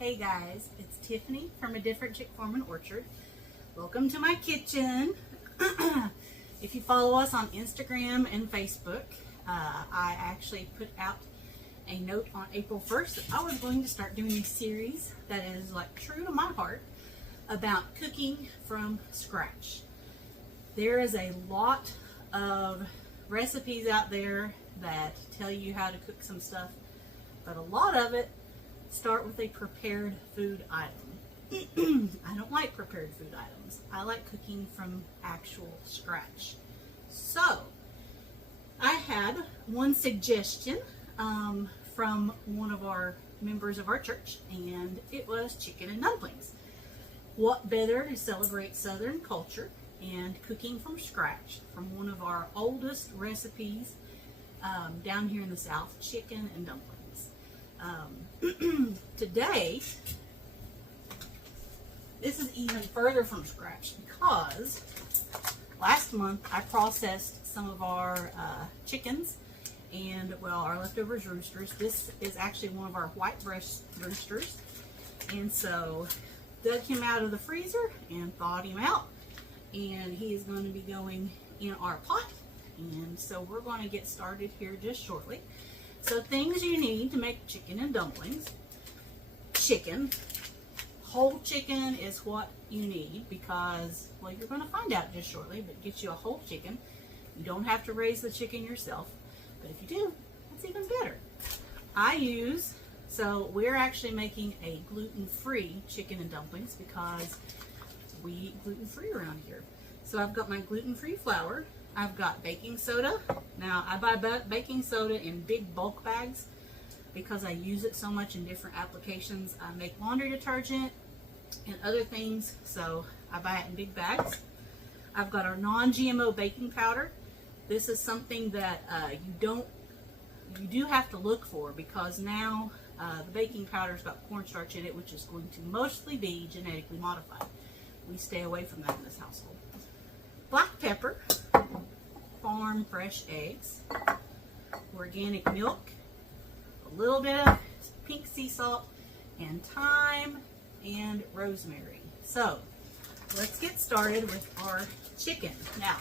Hey guys, it's Tiffany from A Different Chick Farm and Orchard. Welcome to my kitchen. If you follow us on Instagram and Facebook, I actually put out a note on April 1st that I was going to start doing a series that is like true to my heart about cooking from scratch. There is a lot of recipes out there that tell you how to cook some stuff, but a lot of it start with a prepared food item. I don't like prepared food items. I like cooking from actual scratch. So, I had one suggestion from one of our members of our church, and it was chicken and dumplings. What better to celebrate Southern culture and cooking from scratch from one of our oldest recipes down here in the South, chicken and dumplings. Today, this is even further from scratch because last month I processed some of our chickens and, well, our leftovers roosters. This is actually one of our white breast roosters, and so dug him out of the freezer and thawed him out, and he is going to be going in our pot, and so we're going to get started here just shortly. So things you need to make chicken and dumplings. Chicken. Whole chicken is what you need because, well, you're going to find out just shortly, but get you a whole chicken. You don't have to raise the chicken yourself, but if you do, that's even better. So we're actually making a gluten-free chicken and dumplings because we eat gluten-free around here. So I've got my gluten-free flour. I've got baking soda. Now, I buy baking soda in big bulk bags because I use it so much in different applications. I make laundry detergent and other things, so I buy it in big bags. I've got our non-GMO baking powder. This is something that you do have to look for because now the baking powder's got cornstarch in it, which is going to mostly be genetically modified. We stay away from that in this household. Black pepper, farm fresh eggs, organic milk, a little bit of pink sea salt, and thyme and rosemary. So let's get started with our chicken. Now,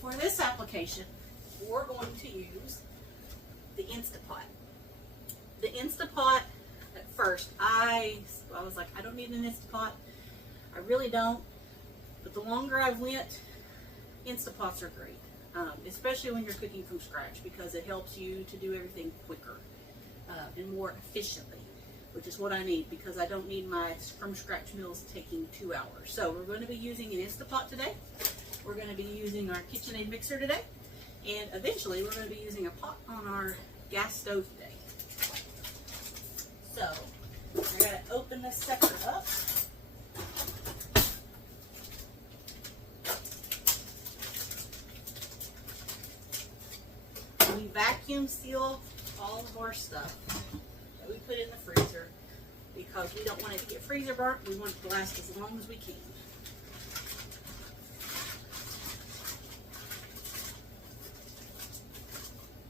for this application, we're going to use the Instapot. The Instapot, at first, I was like, I don't need an Instapot. I really don't. But the longer I went, Instapots are great, especially when you're cooking from scratch because it helps you to do everything quicker and more efficiently, which is what I need because I don't need my from scratch meals taking 2 hours. So we're going to be using an Instapot today. We're going to be using our KitchenAid mixer today, and eventually we're going to be using a pot on our gas stove today. So I got to open this sucker up. We vacuum seal all of our stuff that we put in the freezer because we don't want it to get freezer burnt. We want it to last as long as we can.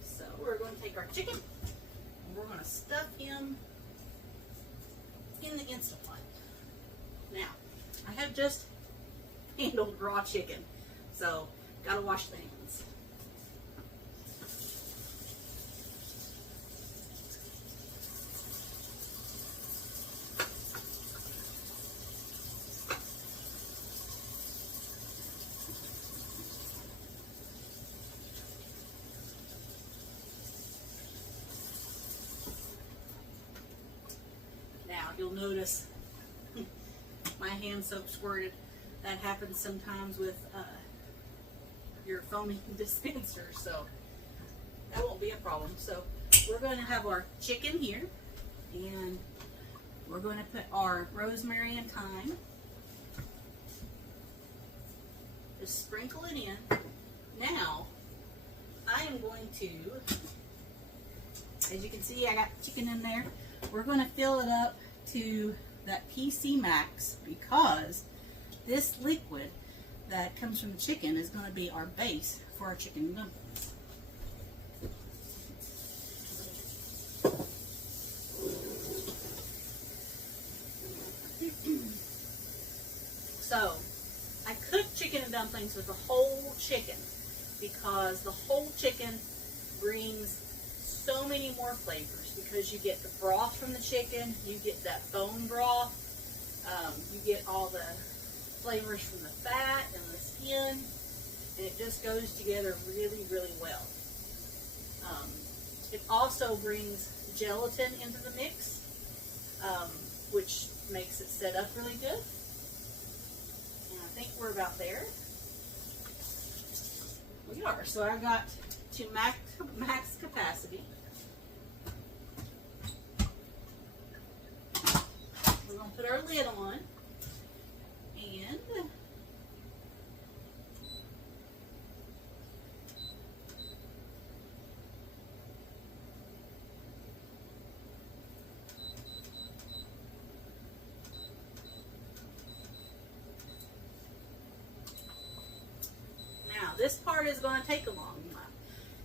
So we're going to take our chicken and we're going to stuff him in the Instapot. Now, I have just handled raw chicken, so gotta wash the hands. You'll notice my hand soap squirted. That happens sometimes with your foaming dispenser, so that won't be a problem. So we're going to have our chicken here, and we're going to put our rosemary and thyme. Just sprinkle it in. Now, I am going to, as you can see, I got chicken in there. We're going to fill it up to that PC Max because this liquid that comes from the chicken is going to be our base for our chicken dumplings. dumplings with the whole chicken, because the whole chicken brings so many more flavors, because you get the broth from the chicken, you get that bone broth, you get all the flavors from the fat and the skin, and it just goes together really, really well. It also brings gelatin into the mix, which makes it set up really good. And I think we're about there. We are. So I got to max capacity. We're going to put our lid on, and this part is going to take a long time.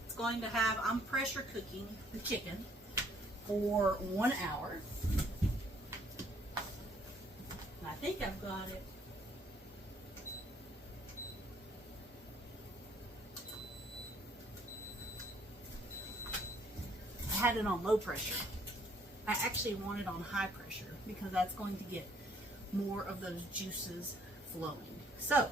It's going to have, I'm pressure cooking the chicken for 1 hour. And I think I've got it. I had it on low pressure. I actually want it on high pressure because that's going to get more of those juices flowing. So,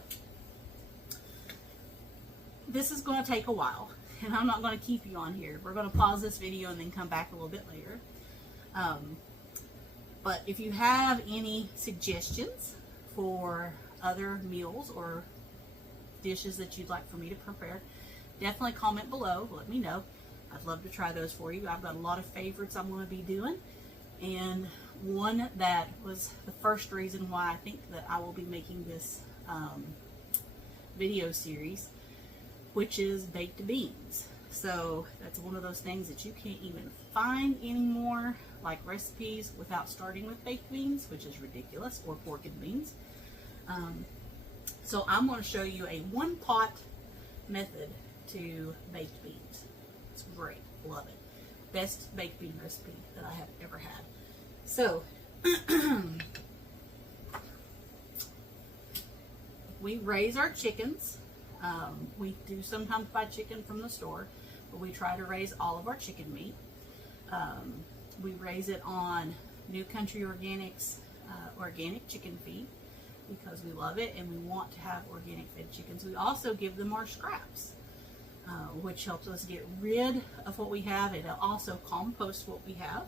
this is going to take a while, and I'm not going to keep you on here. We're going to pause this video and then come back a little bit later. But if you have any suggestions for other meals or dishes that you'd like for me to prepare, definitely comment below. Let me know. I'd love to try those for you. I've got a lot of favorites I'm going to be doing, and one that was the first reason why I think that I will be making this video series, which is baked beans. So that's one of those things that you can't even find anymore, like recipes without starting with baked beans, which is ridiculous, or pork and beans. So I'm going to show you a one-pot method to baked beans. It's great, love it. Best baked bean recipe that I have ever had. So we raise our chickens. We do sometimes buy chicken from the store, but we try to raise all of our chicken meat. We raise it on New Country Organics organic chicken feed because we love it and we want to have organic fed chickens. We also give them our scraps, which helps us get rid of what we have. It also composts what we have.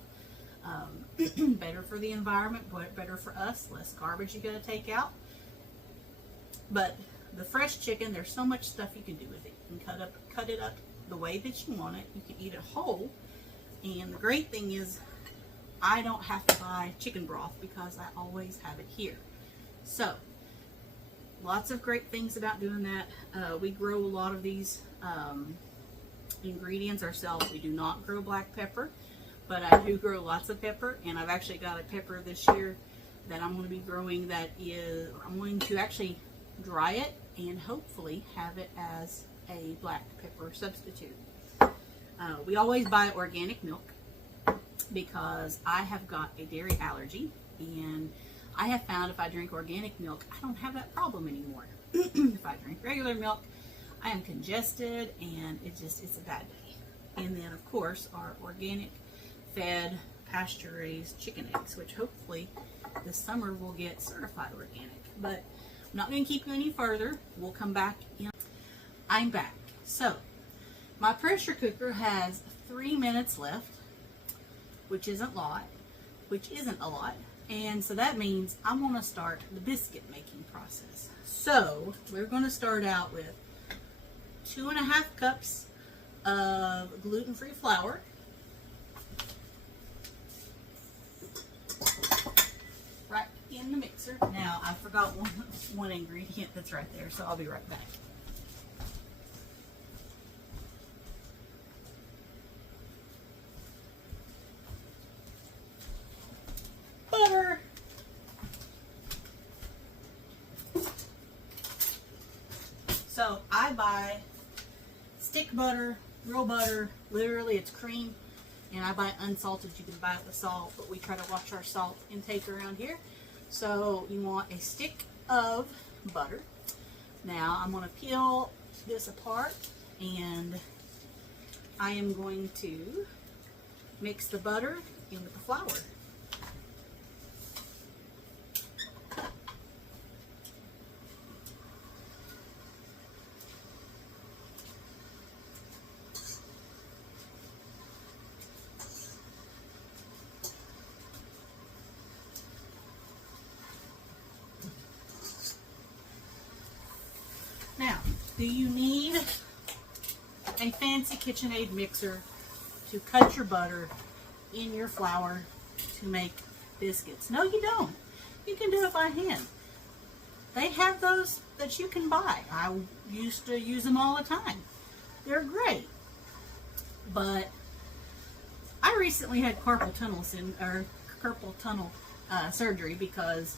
Better for the environment, but better for us. Less garbage you got to take out. But the fresh chicken, there's so much stuff you can do with it. You can cut it up the way that you want it. You can eat it whole. And the great thing is I don't have to buy chicken broth because I always have it here. So lots of great things about doing that. We grow a lot of these ingredients ourselves. We do not grow black pepper, but I do grow lots of pepper, and I've actually got a pepper this year that I'm going to be growing that is, I'm going to actually dry it and hopefully have it as a black pepper substitute. We always buy organic milk because I have got a dairy allergy, and I have found if I drink organic milk, I don't have that problem anymore. If I drink regular milk, I am congested and it's a bad day. And then of course our organic fed pasture raised chicken eggs, which hopefully this summer will get certified organic. But I'm not going to keep you any further. We'll come back in. I'm back. So my pressure cooker has 3 minutes left, which isn't a lot. And so that means I'm going to start the biscuit making process. So we're going to start out with 2.5 cups of gluten-free flour. Right in the mixer. Now I forgot one ingredient that's right there, so I'll be right back. Butter. So I buy stick butter, real butter, literally it's cream, and I buy unsalted. You can buy it with salt, but we try to watch our salt intake around here. So you want a stick of butter. Now I'm going to peel this apart, and I am going to mix the butter in with the flour. Now, do you need a fancy KitchenAid mixer to cut your butter in your flour to make biscuits? No, you don't. You can do it by hand. They have those that you can buy. I used to use them all the time. They're great. But I recently had carpal tunnel surgery because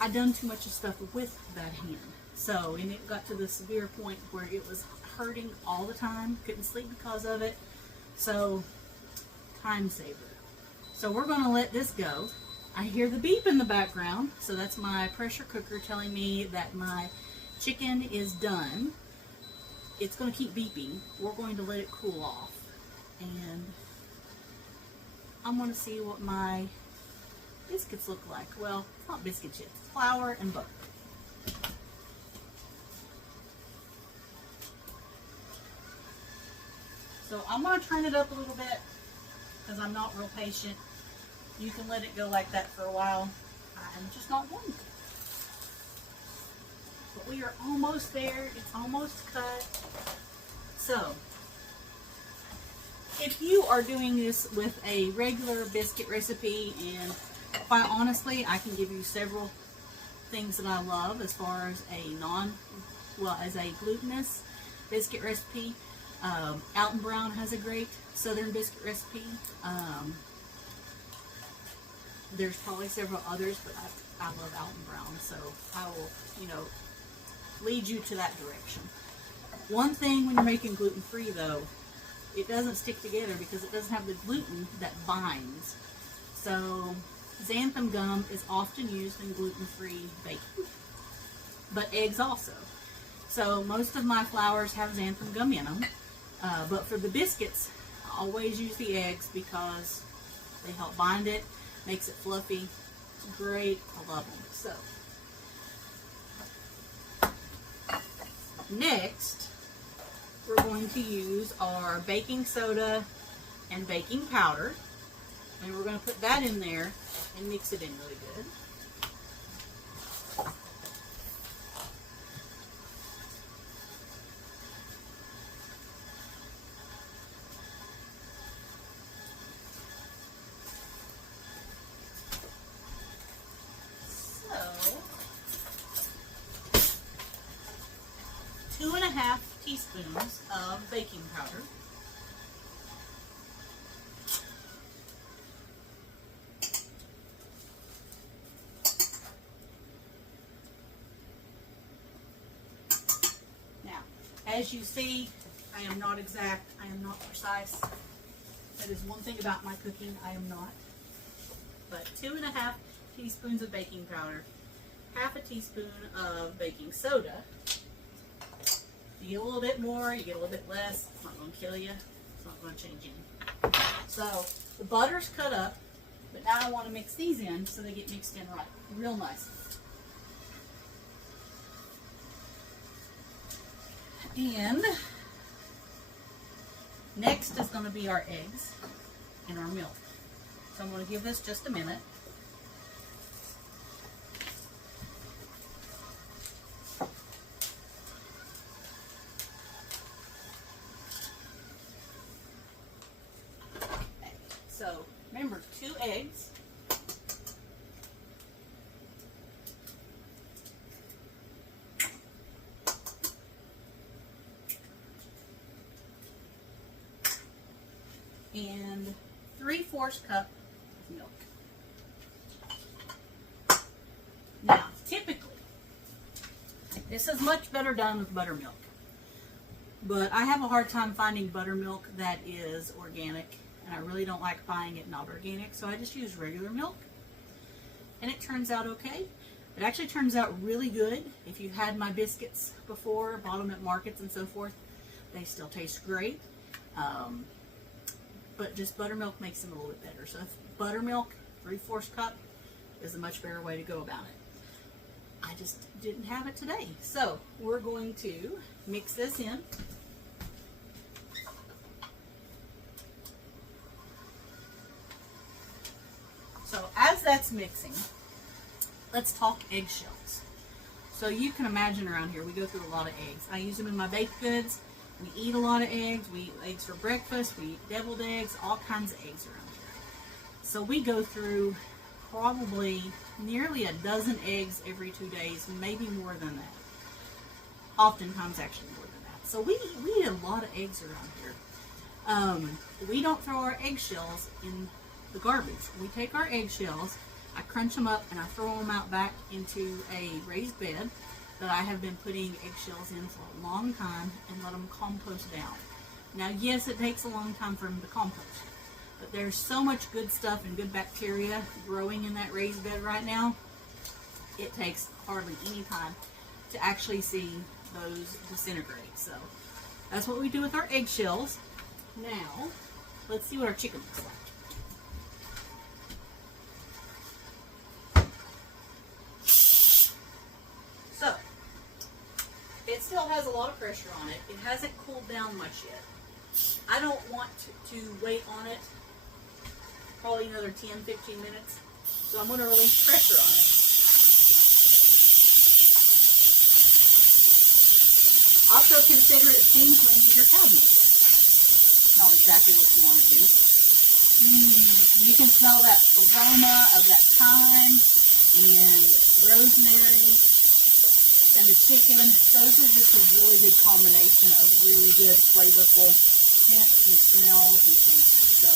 I done too much stuff with that hand. So, and it got to the severe point where it was hurting all the time. Couldn't sleep because of it. So, time saver. So we're going to let this go. I hear the beep in the background, so that's my pressure cooker telling me that my chicken is done. It's going to keep beeping. We're going to let it cool off. And I'm going to see what my biscuits look like. Well, it's not biscuits yet. It's flour and butter. So I'm going to turn it up a little bit because I'm not real patient. You can let it go like that for a while. I'm just not one. But we are almost there. It's almost cut. So, if you are doing this with a regular biscuit recipe, and quite honestly, I can give you several things that I love as far as as a glutinous biscuit recipe. Alton Brown has a great southern biscuit recipe. There's probably several others, but I love Alton Brown, so I will, lead you to that direction. One thing when you're making gluten-free, though, it doesn't stick together because it doesn't have the gluten that binds. So xanthan gum is often used in gluten-free baking, but eggs also. So most of my flours have xanthan gum in them, but for the biscuits, I always use the eggs because they help bind it, makes it fluffy. It's great. I love them. So next, we're going to use our baking soda and baking powder, and we're going to put that in there and mix it in really good. So, 2½ teaspoons of baking powder. Now, as you see, I am not exact, I am not precise. That is one thing about my cooking, I am not. But 2½ teaspoons of baking powder, ½ teaspoon of baking soda. You get a little bit more, you get a little bit less. It's not going to kill you. It's not going to change anything. So the butter's cut up, but now I want to mix these in so they get mixed in right, real nice. And next is going to be our eggs and our milk. So I'm going to give this just a minute. So remember, 2 eggs, and 3/4 cup of milk. Now, typically, this is much better done with buttermilk, but I have a hard time finding buttermilk that is organic. And I really don't like buying it not organic, so I just use regular milk, and it turns out okay. It actually turns out really good. If you had my biscuits before, bought them at markets and so forth, they still taste great. But just buttermilk makes them a little bit better. So buttermilk, 3/4 cup, is a much better way to go about it. I just didn't have it today. So we're going to mix this in. So as that's mixing, let's talk eggshells. So you can imagine around here, we go through a lot of eggs. I use them in my baked goods. We eat a lot of eggs. We eat eggs for breakfast. We eat deviled eggs, all kinds of eggs around here. So we go through probably nearly a dozen eggs every 2 days, maybe more than that. Oftentimes actually more than that. So we eat a lot of eggs around here. We don't throw our eggshells in the garbage. We take our eggshells, I crunch them up, and I throw them out back into a raised bed that I have been putting eggshells in for a long time and let them compost down. Now, yes, it takes a long time for them to compost, but there's so much good stuff and good bacteria growing in that raised bed right now, it takes hardly any time to actually see those disintegrate. So that's what we do with our eggshells. Now, let's see what our chicken looks like. So, it still has a lot of pressure on it. It hasn't cooled down much yet. I don't want to wait on it probably another 10-15 minutes. So I'm going to release pressure on it. Also consider it steam cleaning your cabinet. Not exactly what you want to do. You can smell that aroma of that thyme and rosemary and the chicken. Those are just a really good combination of really good flavorful scents and smells and tastes. So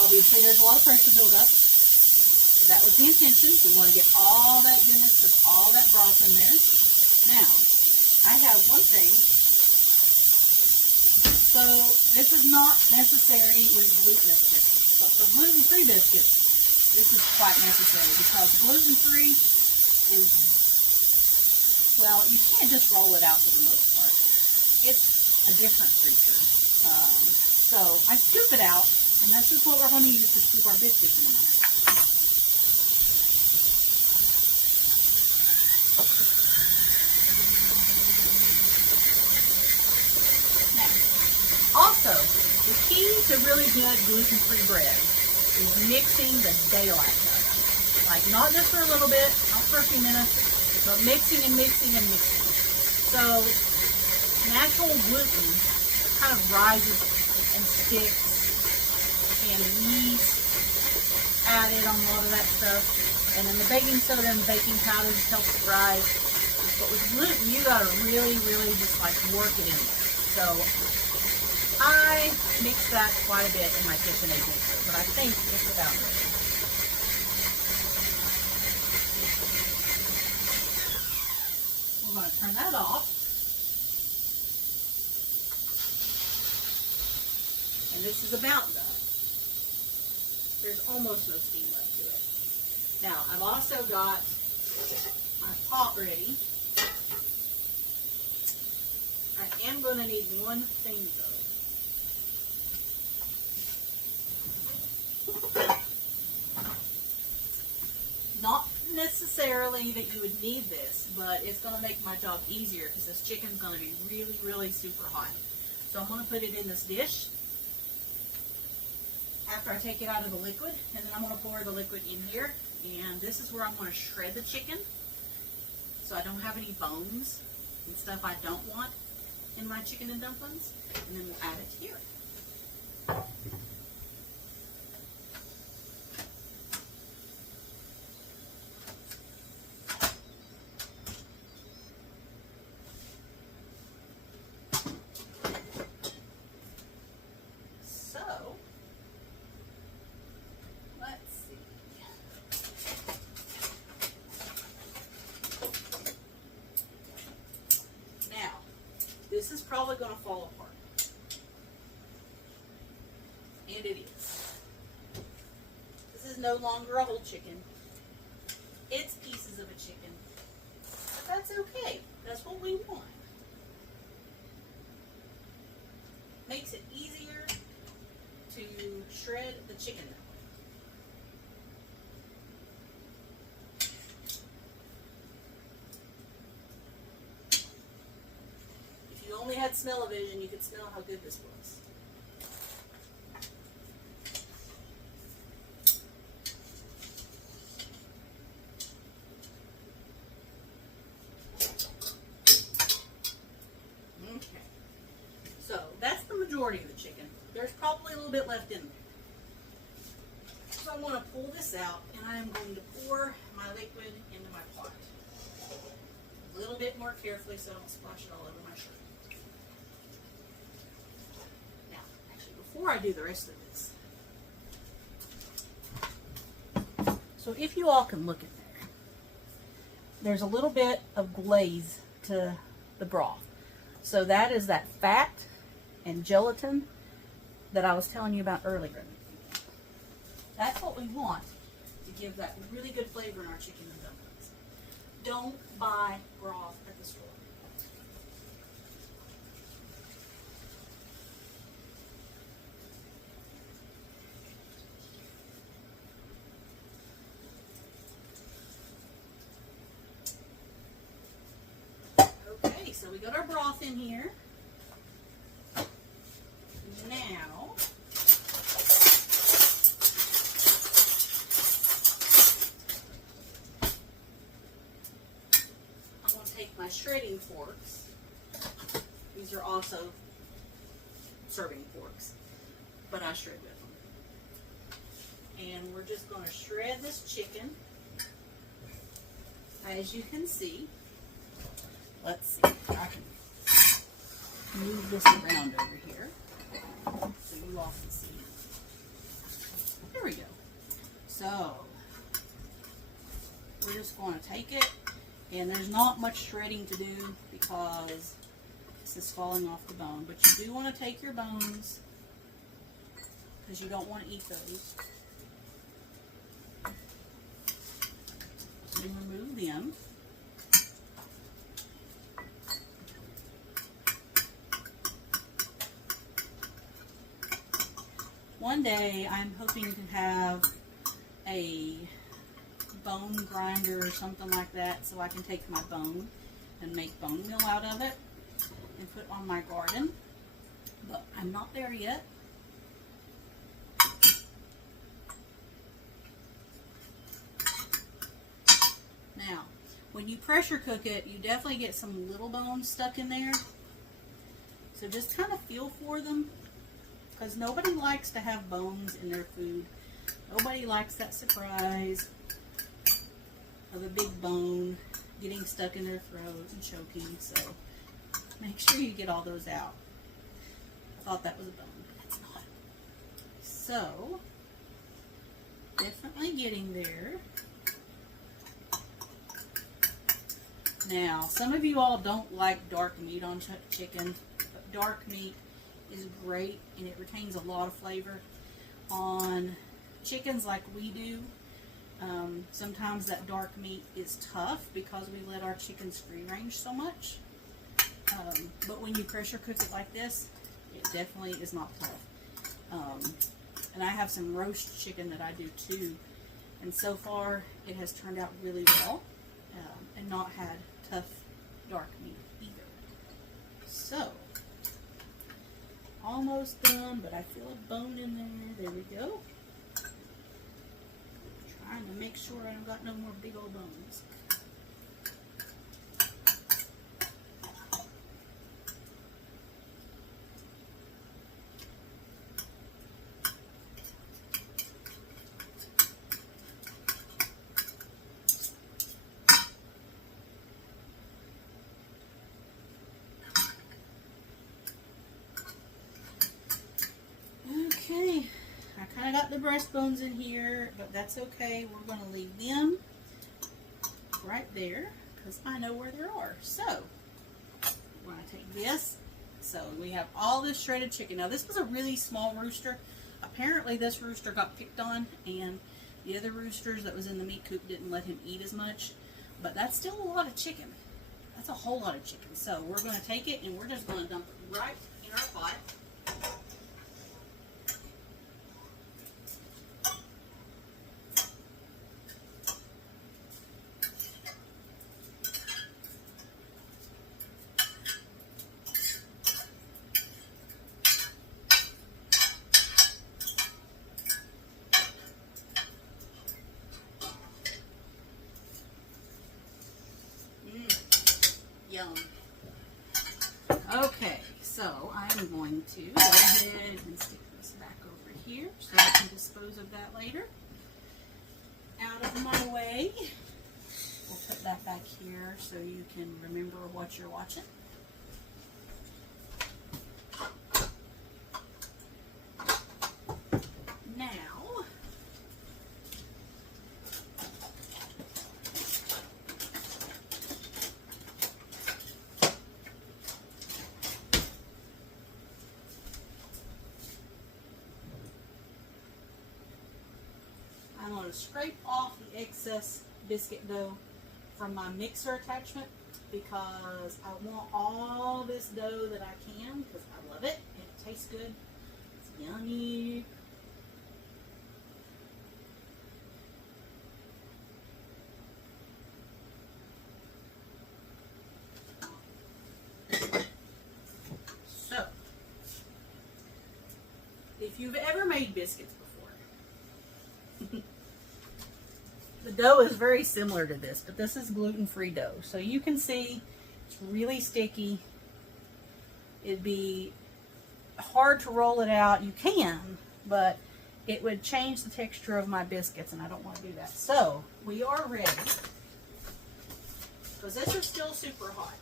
obviously there's a lot of pressure buildup. That was the intention. We want to get all that goodness of all that broth in there. Now, I have one thing. So this is not necessary with glutinous biscuits, but for gluten-free biscuits, this is quite necessary because gluten-free is, well, you can't just roll it out for the most part. It's a different creature. So I scoop it out, and this is what we're going to use to scoop our biscuits in a minute. Also, the key to really good gluten-free bread is mixing the daylight out of it. Like, not just for a little bit, not for a few minutes, but mixing and mixing and mixing. So, natural gluten kind of rises and sticks, and yeast added on a lot of that stuff. And then the baking soda and baking powder just helps it rise. But with gluten, you gotta really, really just like work it in there. So, I mix that quite a bit in my KitchenAid mixer, but I think it's about ready. We're going to turn that off. And this is about done. There's almost no steam left to it. Now, I've also got my pot ready. I am going to need one thing though. Not necessarily that you would need this, but it's going to make my job easier because this chicken's going to be really, really super hot. So I'm going to put it in this dish after I take it out of the liquid, and then I'm going to pour the liquid in here, and this is where I'm going to shred the chicken so I don't have any bones and stuff I don't want in my chicken and dumplings, and then we'll add it here. This is probably going to fall apart. And it is. This is no longer a whole chicken. It's pieces of a chicken. But that's okay. That's what we want. Makes it easier to shred the chicken that way. If you only had smell-o-vision, you could smell how good this was. Majority of the chicken. There's probably a little bit left in there. So I'm going to pull this out and I am going to pour my liquid into my pot. A little bit more carefully so I don't splash it all over my shirt. Now, actually before I do the rest of this, so if you all can look at there, there's a little bit of glaze to the broth. So that is that fat and gelatin that I was telling you about earlier. That's what we want to give that really good flavor in our chicken and dumplings. Don't buy broth at the store. Okay, so we got our broth in here. Now, I'm going to take my shredding forks. These are also serving forks, but I shred with them. And we're just going to shred this chicken. As you can see, let's see if I can move this around over here. So you all can see. There we go. So we're just going to take it, and there's not much shredding to do because this is falling off the bone. But you do want to take your bones because you don't want to eat those. And remove them. One day I'm hoping to have a bone grinder or something like that so I can take my bone and make bone meal out of it and put on my garden, but I'm not there yet. Now, when you pressure cook it, you definitely get some little bones stuck in there, so just kind of feel for them. Because nobody likes to have bones in their food. Nobody likes that surprise of a big bone getting stuck in their throat and choking. So make sure you get all those out. I thought that was a bone, but it's not. So, definitely getting there. Now, some of you all don't like dark meat on chicken, but dark meat is great and it retains a lot of flavor. On chickens like we do, sometimes that dark meat is tough because we let our chickens free range so much. But when you pressure cook it like this, it definitely is not tough. And I have some roast chicken that I do too, and so far it has turned out really well and not had tough dark meat either. So almost done, but I feel a bone in there. There we go. Trying to make sure I don't got no more big old bones. Okay, I kind of got the breastbones in here, but that's okay. We're going to leave them right there because I know where they are. So, we're going to take this. So, we have all this shredded chicken. Now, this was a really small rooster. Apparently, this rooster got picked on, and The other roosters that was in the meat coop didn't let him eat as much, but that's still a lot of chicken. That's a whole lot of chicken. So we're going to take it and we're just going to dump it right in our pot. Yum. Okay, so I'm going to go ahead and stick this back over here so I can dispose of that later. Out of my way. We'll put that back here so you can remember what you're watching. Now, I'm going to scrape off the excess biscuit dough from my mixer attachment because I want all this dough that I can because I love it and it tastes good. It's yummy. So, if you've ever made biscuits before, the dough is very similar to this, but this is gluten-free dough. So you can see it's really sticky. It'd be hard to roll it out. You can, but it would change the texture of my biscuits, and I don't want to do that. So we are ready, because this is still super hot.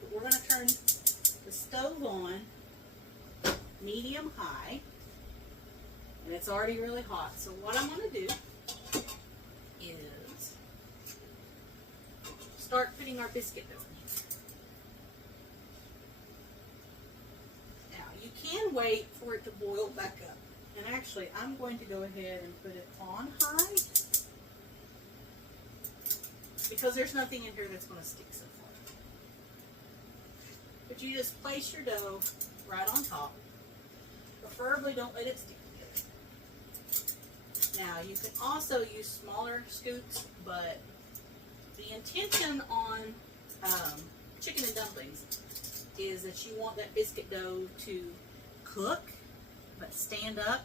But we're going to turn the stove on medium high, and it's already really hot. So what I'm going to do is start putting our biscuit dough in here. Now you can wait for it to boil back up, and actually I'm going to go ahead and put it on high because there's nothing in here that's going to stick so far. But you just place your dough right on top. Preferably don't let it stick together. Now you can also use smaller scoops, but the intention on chicken and dumplings is that you want that biscuit dough to cook, but stand up,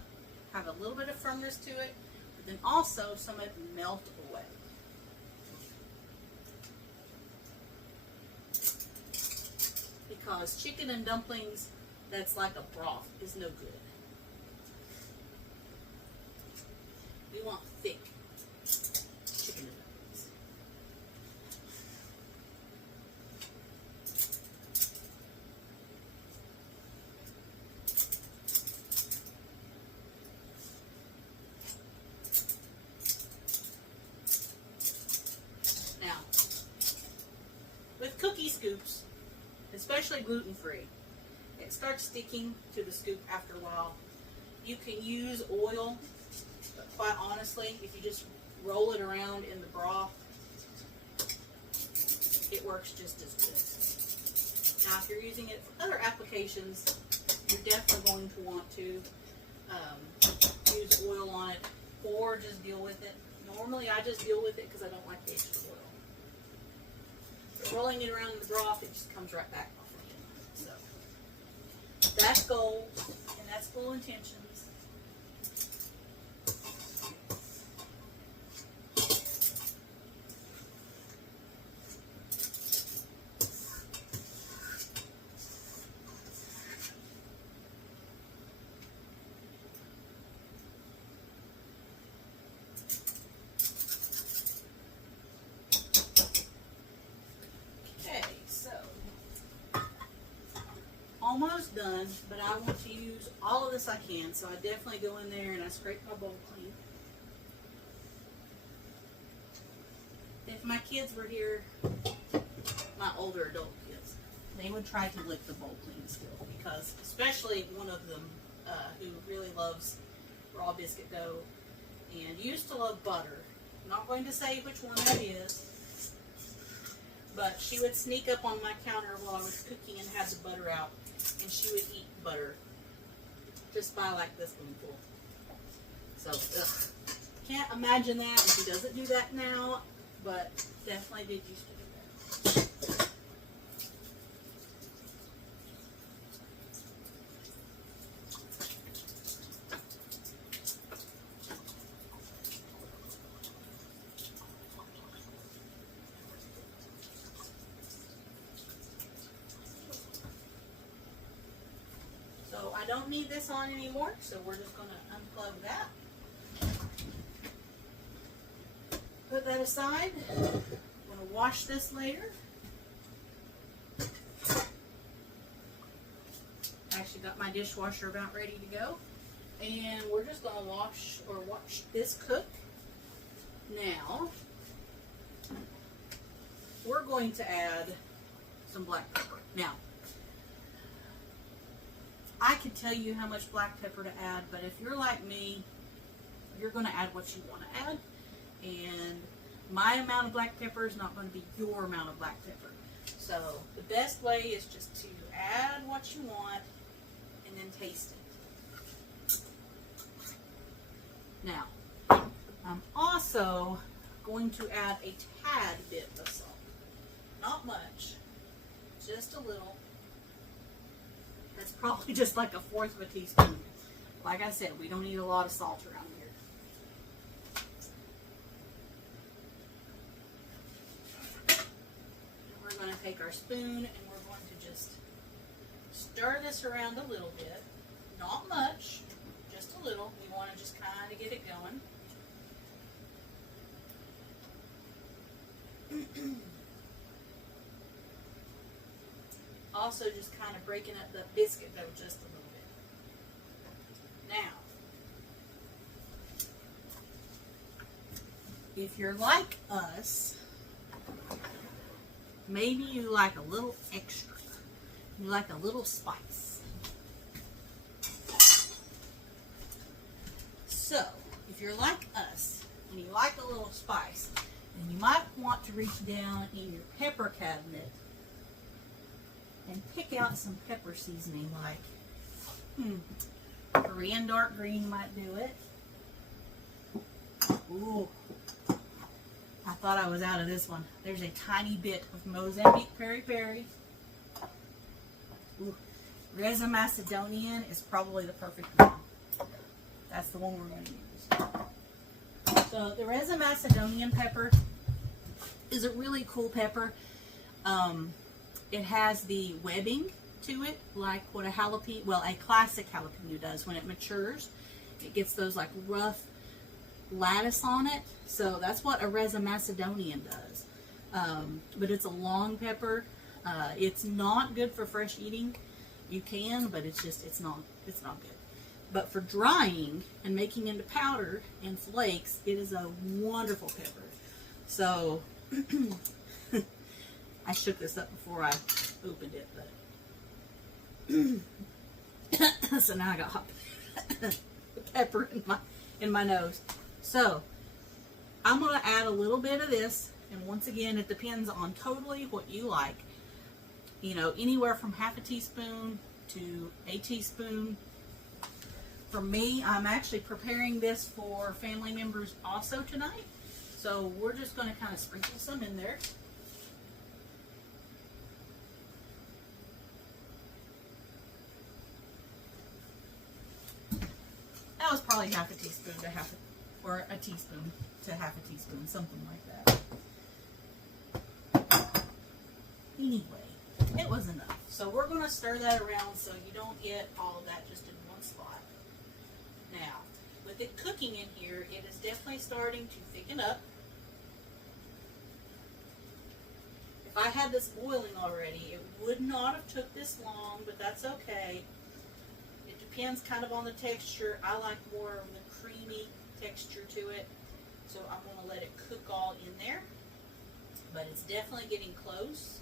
have a little bit of firmness to it, but then also some of it melt away. Because chicken and dumplings that's like a broth is no good. We want thick chicken and dumplings. Now, with cookie scoops, especially gluten-free, it starts sticking to the scoop after a while. You can use oil, but quite honestly, if you just roll it around in the broth, it works just as good. Now, if you're using it for other applications, you're definitely going to want to use oil on it or just deal with it. Normally, I just deal with it because I don't like the extra oil. But rolling it around in the broth, it just comes right back off again. So that's goals, and that's full intentions. Almost done, but I want to use all of this I can, so I definitely go in there and I scrape my bowl clean. If my kids were here, my older adult kids, they would try to lick the bowl clean still, because especially one of them who really loves raw biscuit dough, and used to love butter. I'm not going to say which one that is, but she would sneak up on my counter while I was cooking and had the butter out, and she would eat butter just by like this spoonful. So, ugh. Can't imagine that, and she doesn't do that now, but definitely did used to do that. So I don't need this on anymore, so we're just going to unplug that. Put that aside. I'm going to wash this later. Actually got my dishwasher about ready to go. And we're just going to watch this cook. Now, we're going to add some black pepper. Now, I could tell you how much black pepper to add, but if you're like me, you're going to add what you want to add. And my amount of black pepper is not going to be your amount of black pepper. So the best way is just to add what you want and then taste it. Now, I'm also going to add a tad bit of salt. Not much, just a little. That's probably just like 1/4 of a teaspoon. Like I said, we don't need a lot of salt around here. We're going to take our spoon and we're going to just stir this around a little bit. Not much, just a little. We want to just kind of get it going. Also just kind of breaking up the biscuit dough just a little bit. Now, if you're like us, maybe you like a little extra. You like a little spice. So, if you're like us and you like a little spice, then you might want to reach down in your pepper cabinet and pick out some pepper seasoning like Korean dark green might do it. Ooh, I thought I was out of this one. There's a tiny bit of Mozambique peri peri. Ooh, Reza Macedonian is probably the perfect one. That's the one we're going to use. So the Reza Macedonian pepper is a really cool pepper. It has the webbing to it, like what a jalapeno, well, a classic jalapeno does when it matures. It gets those like rough lattice on it. So that's what a Reza Macedonian does. But it's a long pepper. It's not good for fresh eating. You can, but it's not good. But for drying and making into powder and flakes, it is a wonderful pepper. So I shook this up before I opened it, but so now I got hot pepper in my nose. So I'm going to add a little bit of this, and once again, it depends on totally what you like. You know, anywhere from 1/2 teaspoon to a teaspoon. For me, I'm actually preparing this for family members also tonight. So we're just going to kind of sprinkle some in there. That was probably 1/2 teaspoon to or a teaspoon to 1/2 teaspoon, something like that. Anyway, it was enough. So we're going to stir that around so you don't get all of that just in one spot. Now, with it cooking in here, it is definitely starting to thicken up. If I had this boiling already, it would not have took this long, but that's okay. It depends kind of on the texture. I like more of the creamy texture to it, so I'm going to let it cook all in there. But it's definitely getting close.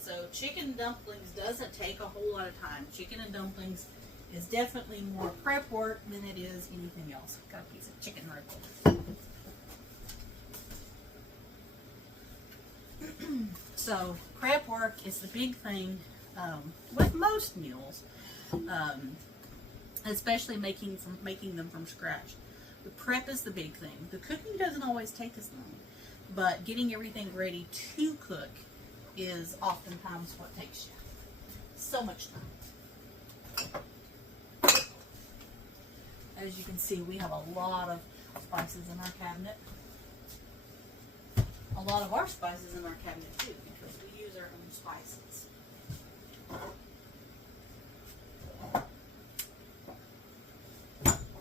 So chicken dumplings doesn't take a whole lot of time. Chicken and dumplings is definitely more prep work than it is anything else. Got a piece of chicken right there. So prep work is the big thing with most meals, especially making them from scratch. The prep is the big thing. The cooking doesn't always take as long, but getting everything ready to cook is oftentimes what takes you so much time. As you can see, we have a lot of spices in our cabinet. A lot of our spices in our cabinet too, because we use our own spices.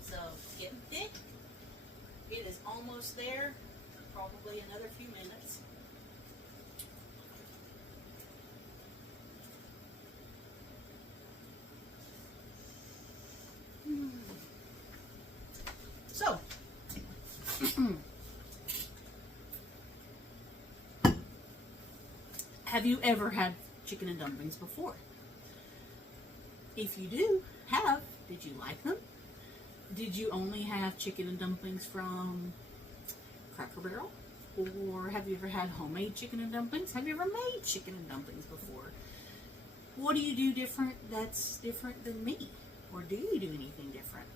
So it's getting thick. It is almost there. Probably another few minutes. So, have you ever had chicken and dumplings before? If you did you like them? Did you only have chicken and dumplings from Cracker Barrel? Or have you ever had homemade chicken and dumplings? Have you ever made chicken and dumplings before? What do you do different that's different than me? Or do you do anything different?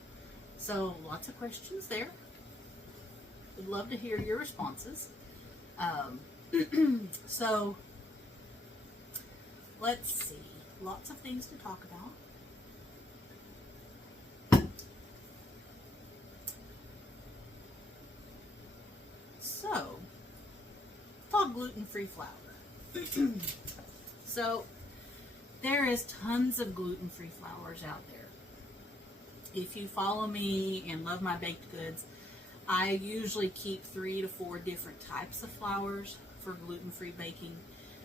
So lots of questions there. Would love to hear your responses. So let's see. Lots of things to talk about. So, called gluten-free flour. So, there is tons of gluten-free flours out there. If you follow me and love my baked goods, I usually keep 3 to 4 different types of flours for gluten-free baking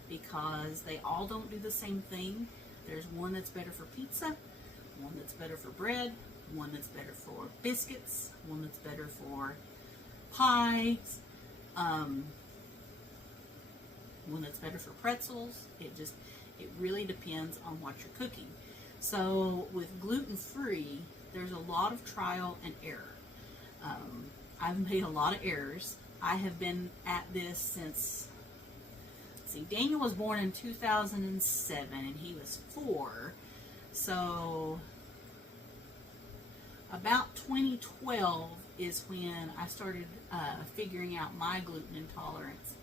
because they all don't do the same thing. There's one that's better for pizza, one that's better for bread, one that's better for biscuits, one that's better for pies, one that's better for pretzels. It really depends on what you're cooking. So with gluten-free, there's a lot of trial and error. I've made a lot of errors. I have been at this since, Daniel was born in 2007 and he was 4. So about 2012 is when I started figuring out my gluten intolerance.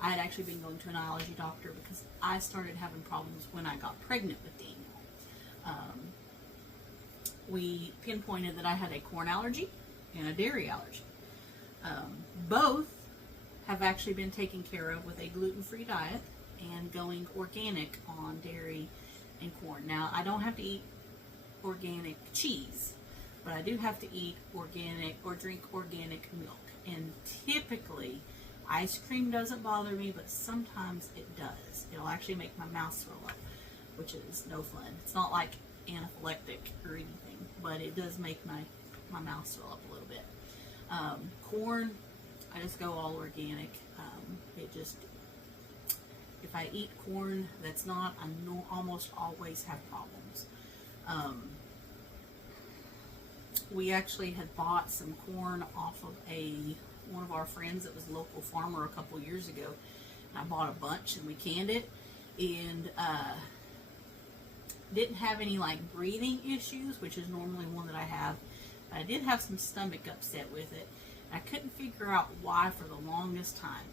I had actually been going to an allergy doctor because I started having problems when I got pregnant with Daniel. We pinpointed that I had a corn allergy and a dairy allergy. Both have actually been taken care of with a gluten-free diet and going organic on dairy and corn. Now, I don't have to eat organic cheese, but I do have to eat organic or drink organic milk. And typically, ice cream doesn't bother me, but sometimes it does. It'll actually make my mouth swell up, which is no fun. It's not like anaphylactic or anything, but it does make my mouth swell up a little bit. Corn, I just go all organic. If I eat corn that's not, I almost always have problems. We actually had bought some corn off of one of our friends that was a local farmer a couple years ago. And I bought a bunch and we canned it, and didn't have any like breathing issues, which is normally one that I have. But I did have some stomach upset with it. I couldn't figure out why for the longest time.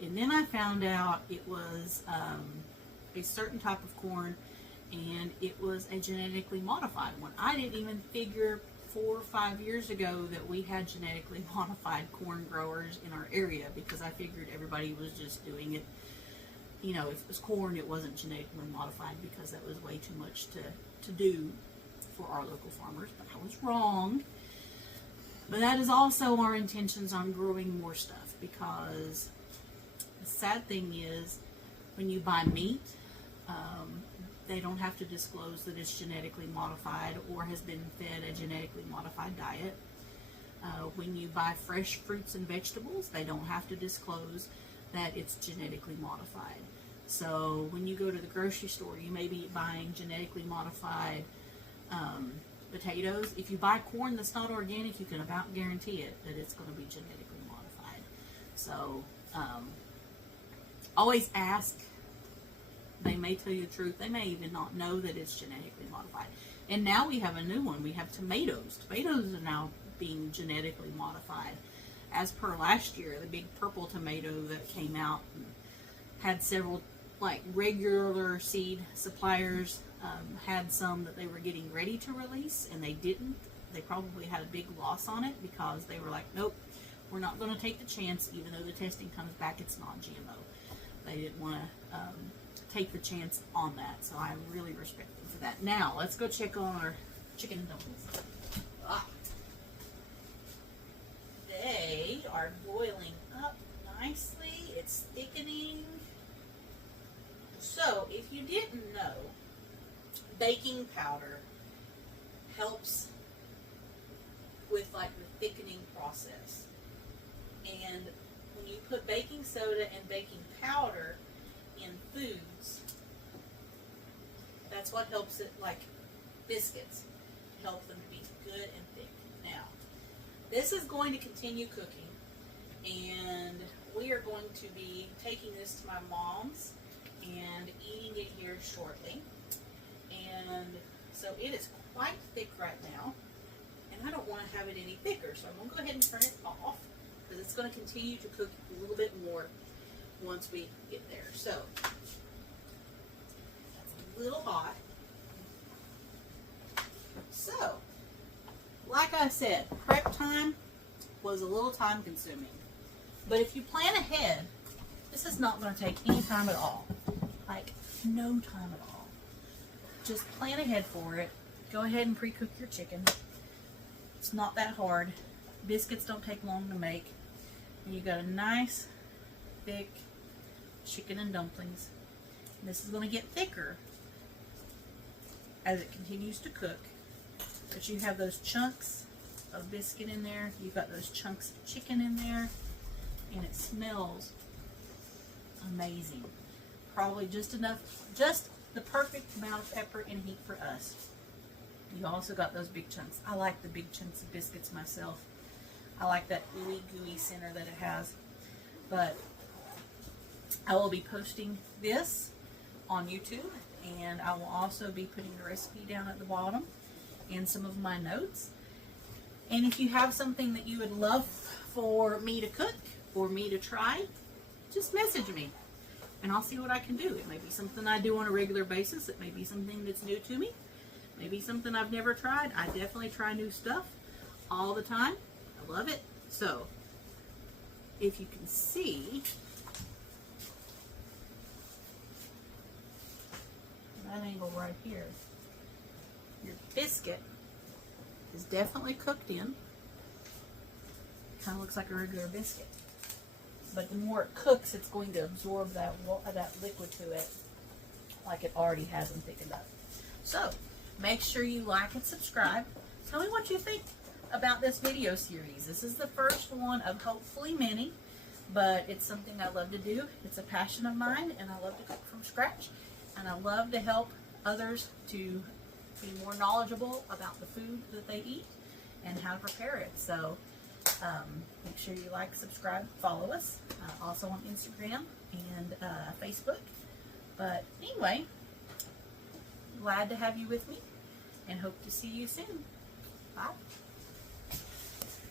And then I found out it was a certain type of corn, and it was a genetically modified one. I didn't even figure 4 or 5 years ago that we had genetically modified corn growers in our area, because I figured everybody was just doing it. You know, if it was corn, it wasn't genetically modified because that was way too much to do for our local farmers. But I was wrong. But that is also our intentions on growing more stuff, because the sad thing is when you buy meat, they don't have to disclose that it's genetically modified or has been fed a genetically modified diet. When you buy fresh fruits and vegetables, they don't have to disclose that it's genetically modified. So when you go to the grocery store, you may be buying genetically modified potatoes. If you buy corn that's not organic, you can about guarantee it that it's going to be genetically modified. So always ask. They may tell you the truth. They may even not know that it's genetically modified. And now we have a new one. We have tomatoes. Tomatoes are now being genetically modified. As per last year, the big purple tomato that came out had several, like, regular seed suppliers had some that they were getting ready to release, and they didn't. They probably had a big loss on it because they were like, nope, we're not going to take the chance, even though the testing comes back it's non-GMO. They didn't want to take the chance on that, so I really respect them for that. Now, let's go check on our chicken and dumplings. They are boiling up nicely. It's thickening. So, if you didn't know, baking powder helps with like the thickening process. And when you put baking soda and baking powder in foods, that's what helps it, like biscuits, help them to be good and thick. Now, this is going to continue cooking, and we are going to be taking this to my mom's and eating it here shortly. And so it is quite thick right now, and I don't want to have it any thicker, so I'm going to go ahead and turn it off, because it's going to continue to cook a little bit more once we get there. So that's a little hot. So, like I said, prep time was a little time consuming, but if you plan ahead, this is not going to take any time at all. Like, no time at all. Just plan ahead for it. Go ahead and pre-cook your chicken. It's not that hard. Biscuits don't take long to make. And you got a nice, thick chicken and dumplings. And this is going to get thicker as it continues to cook. But you have those chunks of biscuit in there. You've got those chunks of chicken in there. And it smells amazing. Probably just enough, just the perfect amount of pepper and heat for us. You also got those big chunks. I like the big chunks of biscuits myself. I like that ooey gooey center that it has. But I will be posting this on YouTube, and I will also be putting the recipe down at the bottom and some of my notes. And if you have something that you would love for me to cook or me to try, just message me and I'll see what I can do. It may be something I do on a regular basis. It may be something that's new to me. Maybe something I've never tried. I definitely try new stuff all the time. I love it. So, if you can see, that angle right here, your biscuit is definitely cooked in. Kind of looks like a regular biscuit. But the more it cooks, it's going to absorb that liquid to it like it already has and thickened up. So, make sure you like and subscribe. Tell me what you think about this video series. This is the first one of hopefully many, but it's something I love to do. It's a passion of mine, and I love to cook from scratch, and I love to help others to be more knowledgeable about the food that they eat and how to prepare it. So make sure you like, subscribe, follow us, also on Instagram and Facebook. But anyway, glad to have you with me and hope to see you soon. Bye.